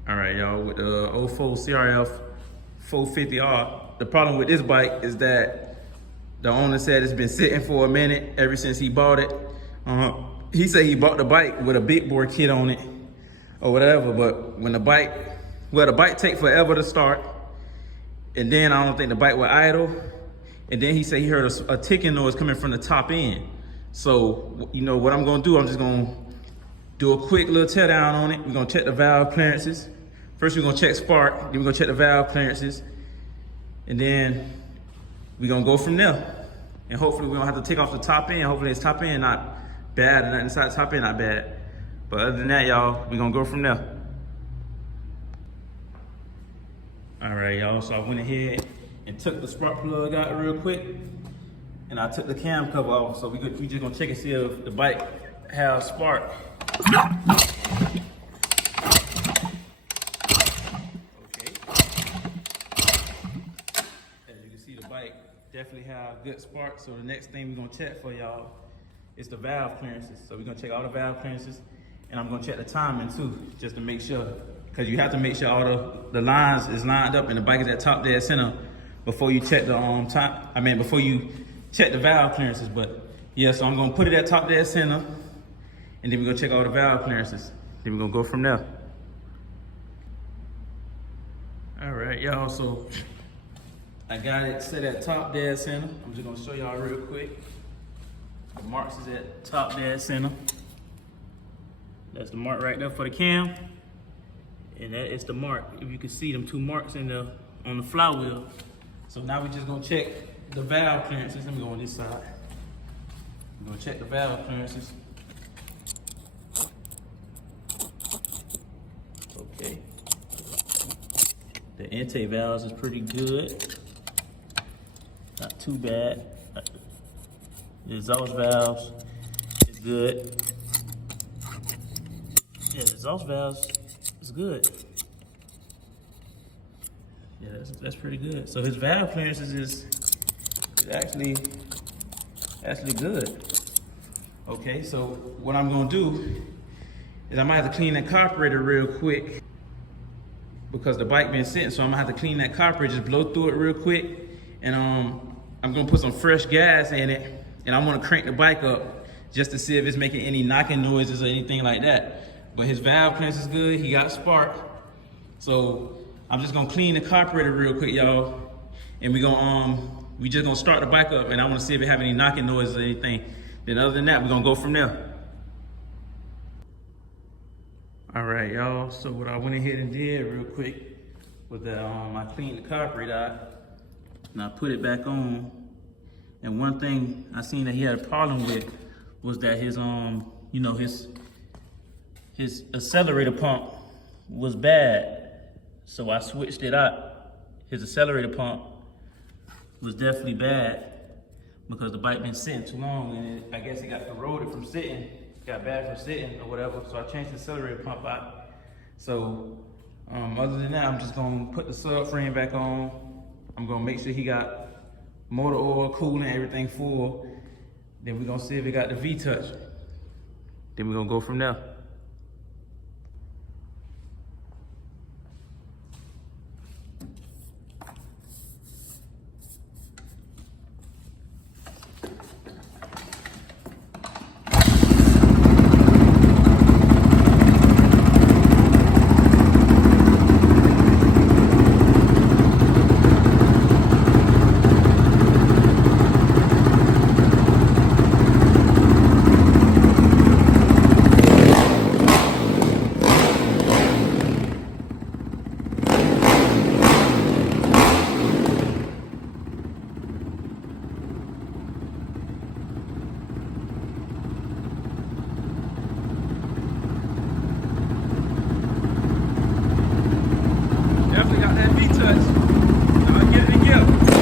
All right, y'all, with the 04 Crf450r, the problem with this bike is that the owner said it's been sitting for a minute ever since he bought it. He said he bought the bike with a big bore kit on it or whatever, but when the bike take forever to start, and then I don't think the bike will idle, and then he said he heard a ticking noise coming from the top end. So, you know what I'm gonna do, I'm just gonna do a quick little tear down on it. We're gonna check the valve clearances. First we're gonna check spark, then we're gonna check the valve clearances, and then we're gonna go from there. And hopefully we don't have to take off the top end. Hopefully this top end not bad, and nothing inside the top end not bad. But other than that, y'all, we're gonna go from there. All right, y'all, so I went ahead and took the spark plug out real quick, and I took the cam cover off. So we just gonna check and see if the bike has spark. Okay. As you can see, the bike definitely have good spark. So the next thing we're gonna check for y'all is the valve clearances. So we're gonna check all the valve clearances, and I'm gonna check the timing too, just to make sure, because you have to make sure all the lines is lined up and the bike is at top dead center before you check the before you check the valve clearances. But yeah, so I'm gonna put it at top dead center, and then we're gonna check all the valve clearances. Then we're gonna go from there. All right, y'all, so I got it set at top dead center. I'm just gonna show y'all real quick. The marks is at top dead center. That's the mark right there for the cam. And that is the mark. If you can see them two marks on the flywheel. So now we're just gonna check the valve clearances. Let me go on this side. We're gonna check the valve clearances. Okay. The intake valves is pretty good. Not too bad. The exhaust valves is good. Yeah, the exhaust valves is good. Yeah, that's pretty good. So his valve clearances is actually good. Okay, so what I'm gonna do is I might have to clean that carburetor real quick because the bike been sitting, so I'm gonna have to clean that carburetor, just blow through it real quick, and I'm gonna put some fresh gas in it, and I'm gonna crank the bike up just to see if it's making any knocking noises or anything like that. But his valve clearance is good, he got spark. So I'm just gonna clean the carburetor real quick, y'all, and we just gonna start the bike up, and I wanna see if it have any knocking noises or anything. Then other than that, we're gonna go from there. All right, y'all, so what I went ahead and did real quick was that I cleaned the carburetor out, and I put it back on. And one thing I seen that he had a problem with was that his accelerator pump was bad. So I switched it out. His accelerator pump was definitely bad because the bike been sitting too long, and I guess it got corroded from sitting, got bad from sitting or whatever. So I changed the accelerator pump out. So other than that, I'm just gonna put the subframe back on. I'm gonna make sure he got motor oil, coolant, everything full. Then we're gonna see if it got the V-touch. Then we're gonna go from there. Definitely got that V-touch. Now I get it together.